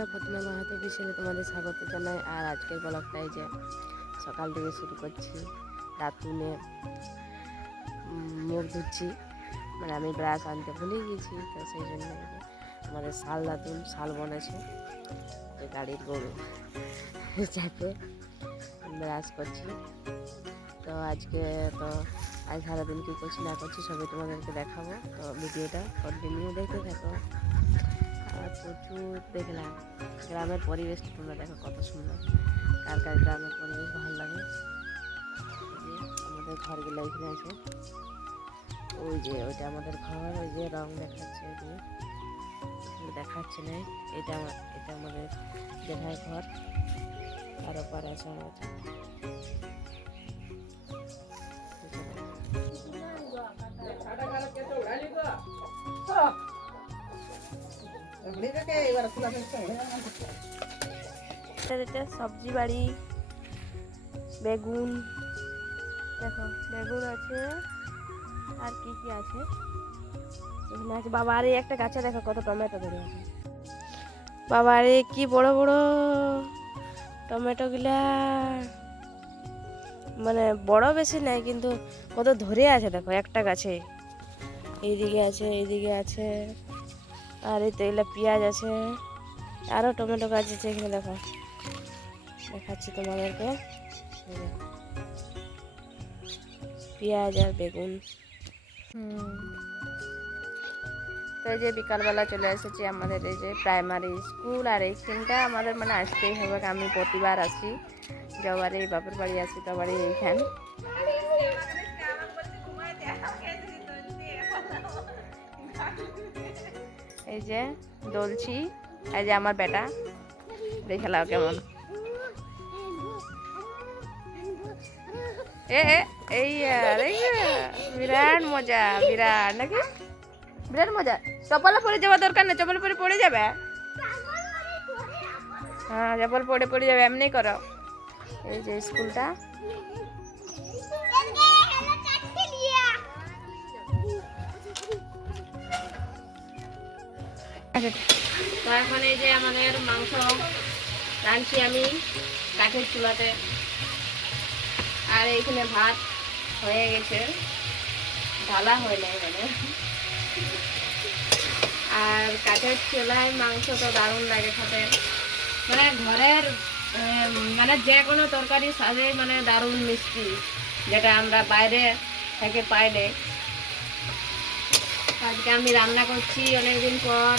বন্ধুরা, প্রথমে মাহাতো অফিসিয়ালে তোমাদের স্বাগত জানাই। আর আজকের ব্লগটাই যে সকাল থেকে শুরু করছি। দাঁতুনে মুখ ধুচ্ছি, মানে আমি ব্রাশ আনতে ভুলে গেছি, তো সেই জন্য আমাদের শাল দাঁতুন শালবন আছে, তো গাড়ির গরু চাপে ব্রাশ করছি। তো আজকে তো আজ সারাদিন কী করছি না করছি সবই তোমাদেরকে দেখাবো, তো ভিডিওটা কন্টিনিউ দেখতে থাকো। আর প্রচুর দেখলাম গ্রামের পরিবেশটা, তোমরা দেখো কত সুন্দর। কার কার গ্রামের পরিবেশ ভালো লাগে। যে আমাদের ঘরগুলো এখানে আছে, ওই যে ওইটা আমাদের ঘর, ওই যে রং দেখাচ্ছে, ওই যে দেখাচ্ছে না, এটা আমাদের জেঠার ঘর। আর ওপার আছে আমার সবজি বাড়ি। বেগুন দেখো, বেগুন আছে, আর কি কি আছে এখানে আছে। বাবা আরে একটা গাছে দেখো কত টমেটো ধরে আছে। বাবা আরে কি বড় বড় টমেটো গুলা, মানে বড় বেশি নাই কিন্তু কত ধরে আছে দেখো একটা গাছে। এইদিকে আছে, এইদিকে আছে, আর এই তো এগুলা পেঁয়াজ আছে, আরো টমেটো গাছ আছে এখানে দেখো, দেখাচ্ছি তোমাদেরকে। পেঁয়াজ আর বেগুন। তো এই যে বিকালবেলা চলে এসেছি আমাদের এই যে প্রাইমারি স্কুল। আর এই সিনটা আমাদের মানে আসতেই হবে, আমি প্রতিবার আসি, যবারে এই বাপের বাড়ি আসি তবারই এইখান। এই যে দলছি, এই যে আমার বেটা, দেখে লাও কেমন। এই বিরাট মজা, বিরাট নাকি, বিরাট মজা। চপ্পল পরে যাওয়া দরকার না, চপ্পল পরে পড়ে যাবে। হ্যাঁ, চপ্পল পরে পড়ে যাবে, এমনি করো। এই যে স্কুলটা, তো এখন এই যে আমাদের মাংস রাঁধছি আমি কাঠের চুলাতে। আর এইখানে ভাত হয়ে গেছে, ঢালা হয় নাই মানে। আর কাঠের চুলায় মাংস তো দারুণ লাগে খেতে, মানে ঘরের মানে যে কোনো তরকারির সাথে মানে দারুণ মিষ্টি, যেটা আমরা বাইরে থেকে পাই না। আজকে আমি রান্না করছি অনেকদিন পর।